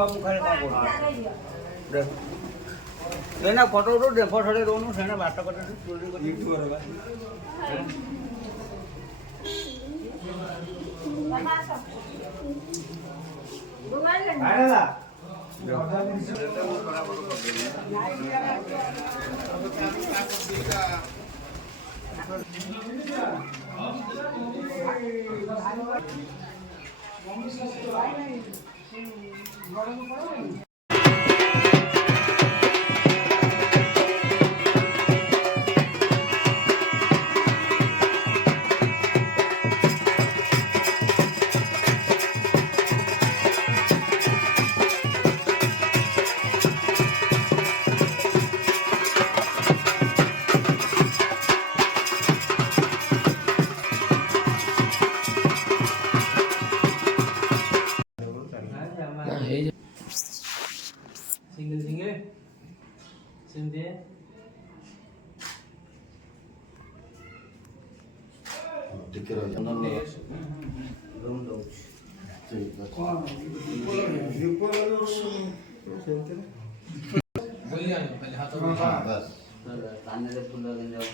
खाली कौन देख एना फोटो उठो देखो छड़े रोनु सेना बात करते चोरी को यूट्यूबर बा अरे ला Single Sendi ଟିକେ ରହିବ रूम दो ଠିକ ଅଛି बोलिए पहले हाथ में ବାସ୍ कान रे फूल लगे जाओ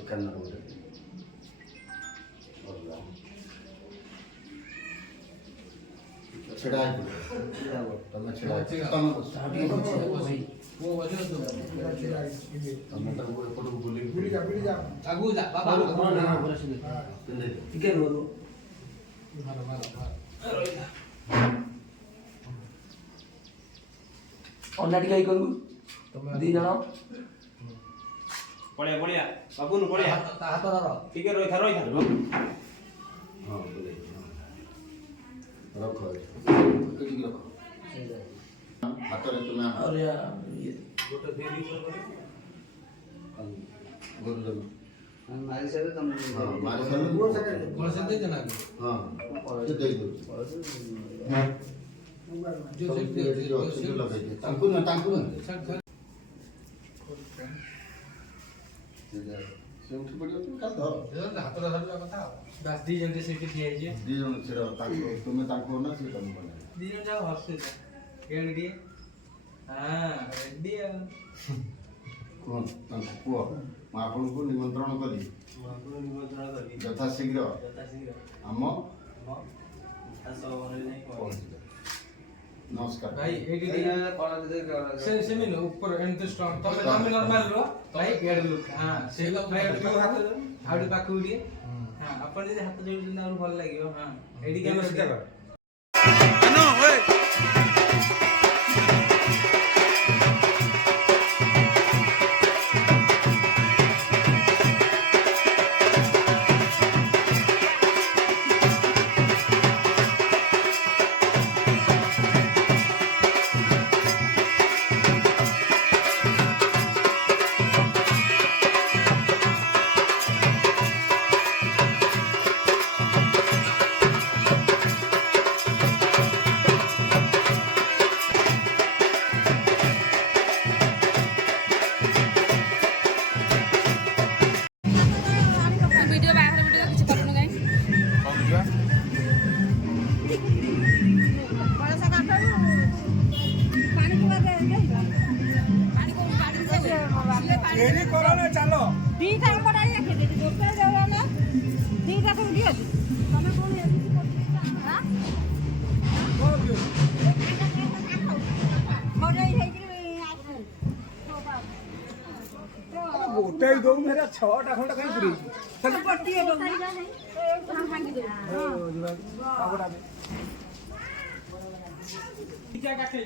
ଏକାନ୍ନ ଗୋଟେ ଛିଡ଼ା ହେଇପଡ଼ିବ ତମେ ଛିଡ଼ା ହେଇପଡ଼ିବ ତମେ ବସ वो वजह तो ତମେ ତାଙ୍କୁ ଏପଟକୁ ବୁଲିକି आगू जा बाबा ठीक है रो मारो अंडा टिका करू दी जण पड़िया पड़िया बाबू नु पड़िया हाथ धर ठीक है रोइथा ହଁ ବୁଲେଇ ରଖ ଏଠିକି ରଖ ହାତରେ ତୁମେ अरे गोटे देरी कर ଗୋରୁ ଦେବ मारी से तुम ହଁ ମାରି ସାରିଲେ बोल से दे देना ହଁ ସେ ଦେଇଦେଉଛି जो ସବୁ ଏଠି ଯୋଉ ଅଛି ଯୋଉ ଲଗେଇଛି ତାଙ୍କୁ ନୁହେଁ ସେ ଉଠି ପଡ଼ିବ ତୁମେ କାଲି ଧର हाथ धरला कथा बस दी जन से ठिया है ଦି ଜଣ ଛିଡ଼ା ତାଙ୍କୁ ତୁମେ ତାଙ୍କୁ ନା ସେ ତମକୁ ନା दी जन जाओ हंस गेम दी हां रेडी କୁହନ୍ତୁ ତାଙ୍କୁ କୁହ ମୁଁ ଆପଣଙ୍କୁ ନିମନ୍ତ୍ରଣ କଲି ଯଥାଶୀଘ୍ର ଆମ ପହଞ୍ଚିବେ ନମସ୍କାର भाई एडी कॉलेज दे से मिलो ऊपर एंड स्ट्रांग तमे नॉर्मल रो भाई गेड लुक हां से भाई आउडी पाकू दिए हां अपन जे हाथ जोड़ी दिन और भल लागियो हां एडी कैमरा दे नो ओए वीडियो बाहर वीडियो किसी करूँ नहीं बड़ा सा काटो पानी पूरा दे पानी को गाड़ी से एरी करो ना चलो दीटा हम बड़ा ये खेते दोपहर देला ना दीटा तुम दियो तमे कोन एडी हां मोरे हे कि गोटे दो मेरा 6टा खंड कहीं पुरी खाली पट्टी है दो भांगी दे हां आगोटा क्या काटे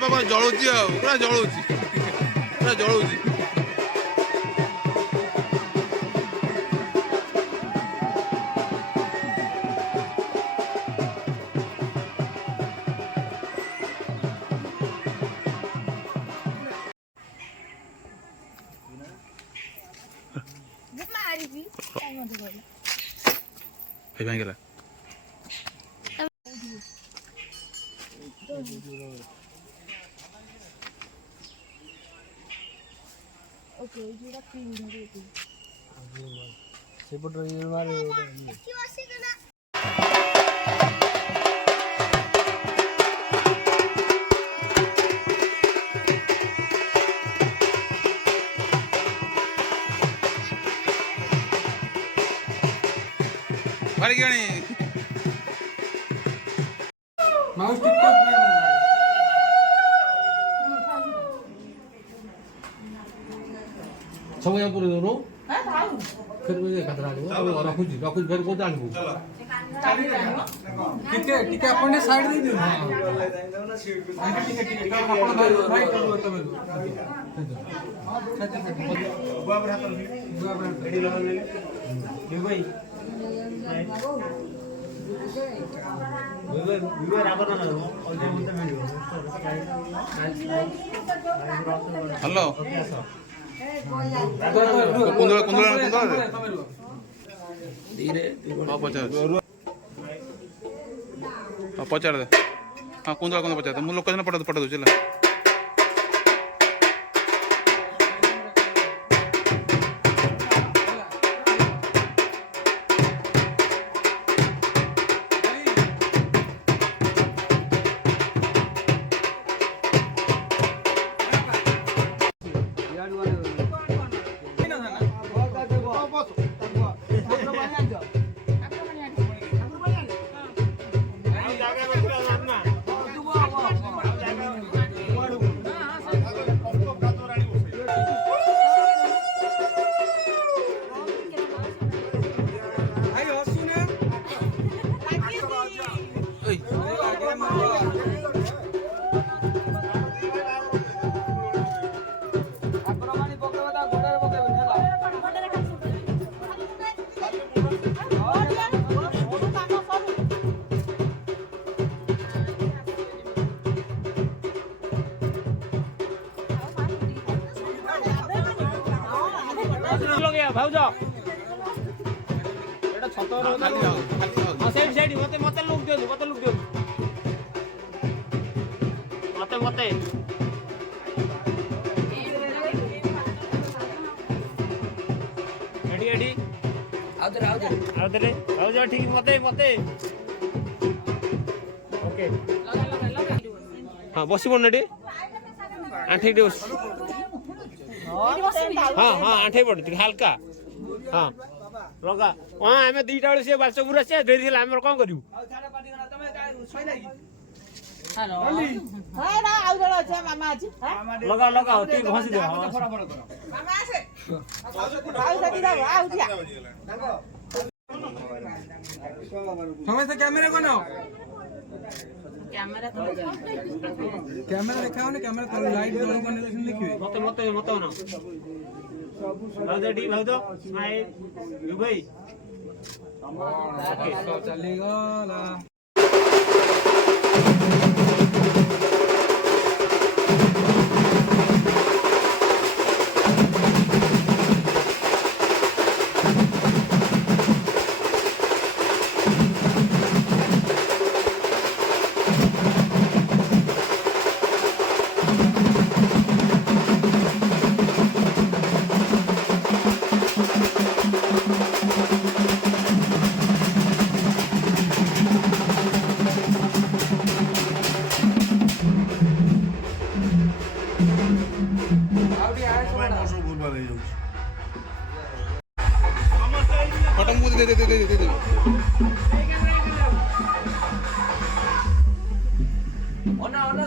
बाबा जळुची पुरा जळुची ଛାଡ଼ିବି କାଇଁ ମତେ କହିଲ ଭାଇ ଭାଙ୍ଗିଲା ଓକେ ଯୋଉଟା କ୍ରିମ୍ ଧରି ସେପଟ ଇଏ ମାରେ ଭାରି କିଆଣି ମାଉସ ଟିକେ ସବୁ ଯାକ ପୁରେଇ ଦଉନୁ ଫେର ବି ଏକାଥରେ ଆଣିବୁ ଆଉ ରଖୁଛି ଫେର କୋଉଠି ଆଣିବୁ ଟିକେ ଆପଣ ଟିକେ ସାଇଡ ଦେଇ ଦିଅନ୍ତୁ ଟିକେ ଆପଣ ରାଇଟ କରିବ ତମେ ହ୍ୟାଲୋ କୁନ୍ଦଳ ଧୀରେ ହଁ ପଚାର ଦେ ହଁ କୁନ୍ଦଳ ପଚାର ଦେ ମୁଁ ଲୋକେସନ ପଠେଇ ଦେଉଛି ହେଲା ଭାଉଜ ଏଟା ଛତ ସେଇଠି ମତେ ଲୁକ୍ ଦିଅନ୍ତୁ ମତେ ଏଠି ଆଉଥରେ ଭାଉଜ ଠିକ ମତେ ଓକେ ହଁ ବସିବ ନା ଏଠି ଆଣ୍ଠେଇ ଟିକେ ବସି हाँ हाँ आठे पड़ हल्का हाँ लगा हाँ आम दीटा बेले सी बालचपुर आस डेरी आम कौन करूँ लगा लगा घसी दे समस्त कैमरा कौन कैमरा देखा कैमरा लाइट लिखिए मत ना भाउज भाउज स्माइल भाई चलीगला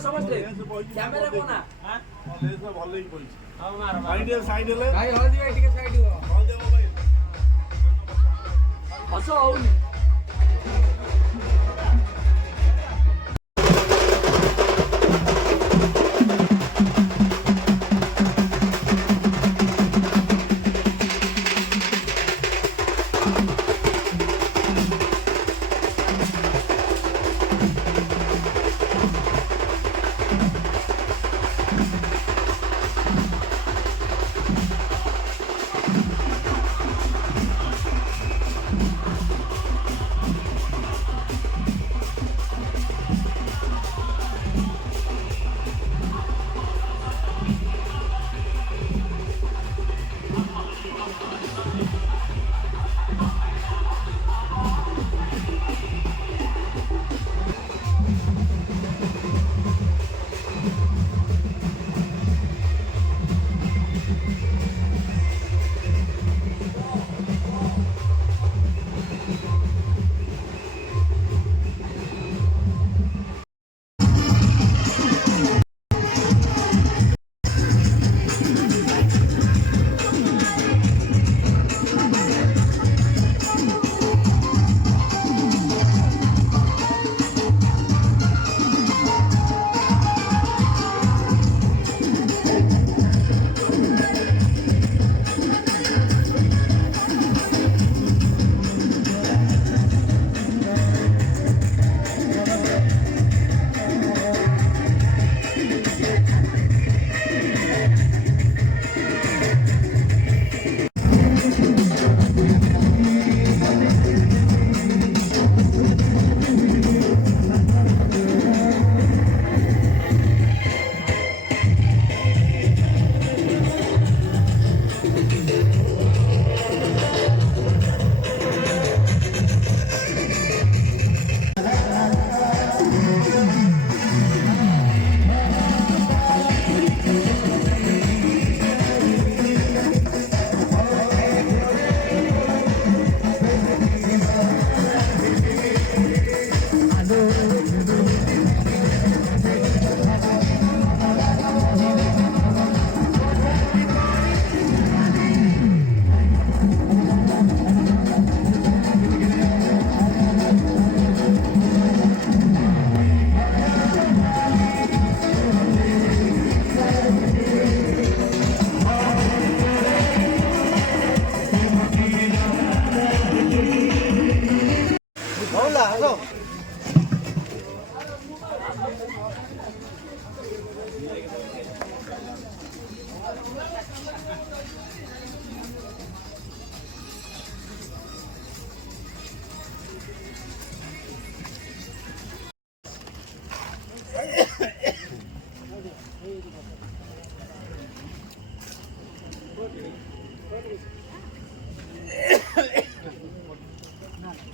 ସମସ୍ତେ କ୍ୟାମେରା କୋନା ଭଲ ହେଇକି ପଇଛି ହଁ ମାର ସାଇଡ ହେଲେ ଭାଇ ହଳଦୀ ଭାଇ ଟିକେ ସାଇଡ ହୁଅ ହସ ହଉନି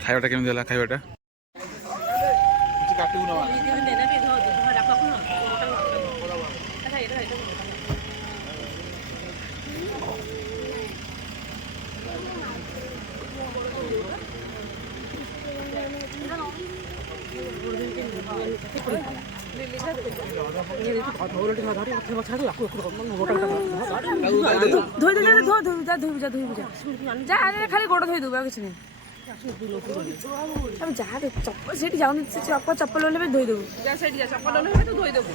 ଖାଇବାଟା କେମିତି ହେଲା ଖାଇବାଟା? ଖାଲି ଗୋଡ଼ ଧୋଇଦେବୁ ଆଉ କିଛି ନାହିଁ ଆମେ ଯାହା ଚପଲ ସେଇଠି ଯାଉନି ଚପଲ ହେଲେ ବି ଧୋଇଦେବୁ ସେଇଠି ଯା ଚପଲ ହେଲେ ତୁ ଧୋଇଦେବୁ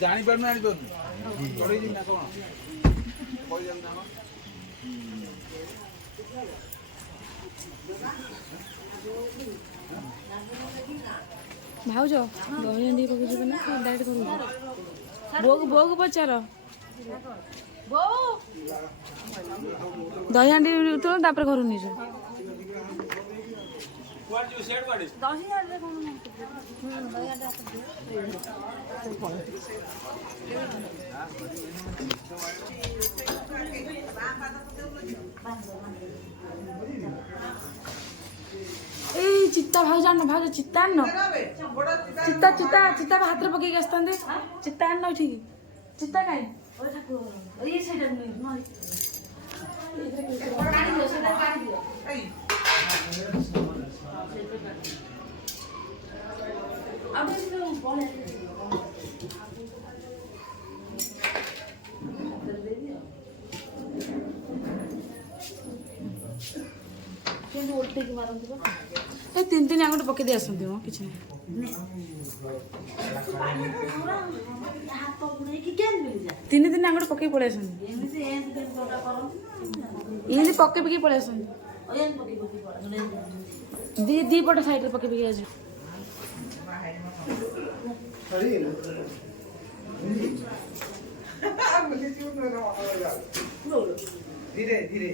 ଜାଣିପାରୁନି ଆଣିପାରୁନି ନା କଣ ଭାଉଜ ଦହି ହାଣ୍ଡି ପକେଇଯିବେ ନା ଡାଇରେକ୍ଟ କରିବୁ ବୋଉକୁ ପଚାର ଦହି ହାଣ୍ଡି ଉଠୁ ତାପରେ ଘରୁ ନେଇଯିବ ଏଇ ଚିତା ଭାଉଜ ଆଣ ଭାଉଜ ଚିତା ଆଣ ଚିତା ଚିତା ଚିତା ହାତରେ ପକେଇକି ଆସିଥାନ୍ତେ ଚିତା ଆଣ ଏଠିକି ଚିତା କାଇଁ ଏ ତିନି ତିନି ଆଙ୍ଗୁଠି ପକେଇ ଦେଇ ଆସନ୍ତି ମ କିଛି ନାହିଁ ତିନି ତିନି ଆଙ୍ଗୁଠି ପକେଇ ପଳେଇ ଆସନ୍ତି ଏମିତି ପକେଇ ପକେଇ ପଳେଇ ଆସନ୍ତି ଦି ପଟ ସାଇଡରେ ପକେଇ ପକେଇ ଆସିବ ଧୀରେ ଧୀରେ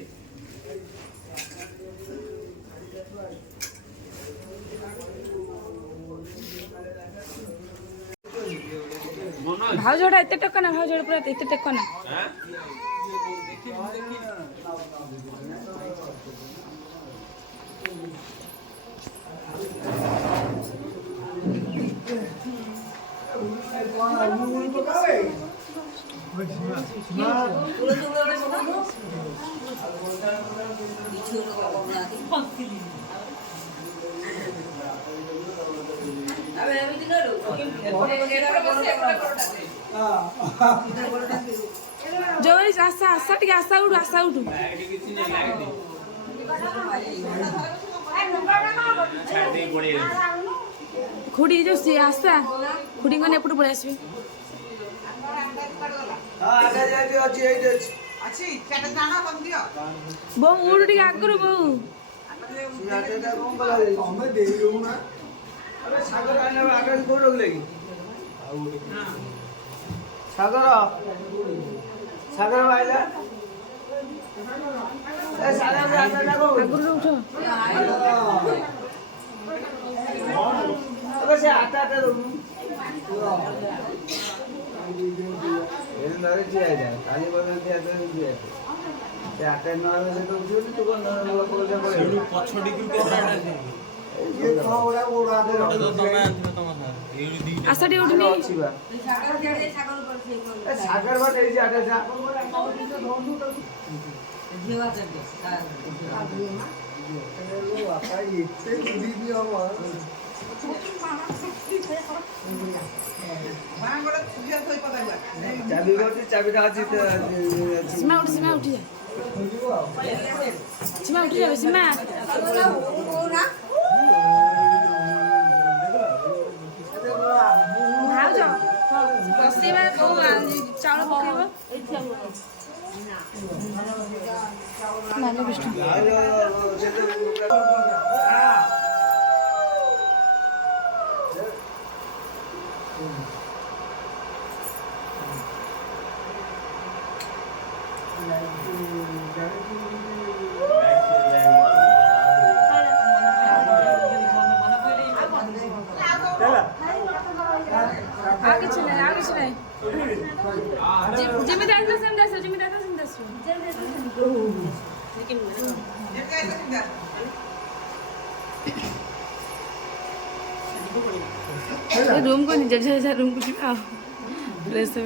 ଭାଉଜଟା ଏତେ ଟେକ ନା ଭାଉଜଟା ପୁରା ଏତେ ଟେକ ନା जोई आशा आशा टिके आशा उठू खुड़ी जो सी आशा खुड़ी को एपटू पड़े आसबे बो उड़ टिके आगरू बो सागर सागर भाईला से आता आसाटी उठनी सागर बाट ए जे आटा चाबी का सीमा उठ जा सीमा उठ जा सीमा भाउज बसेवा चाउल पकेब नानी विष्णु चला रूम को नहीं, जब रूम को फ्रेश हो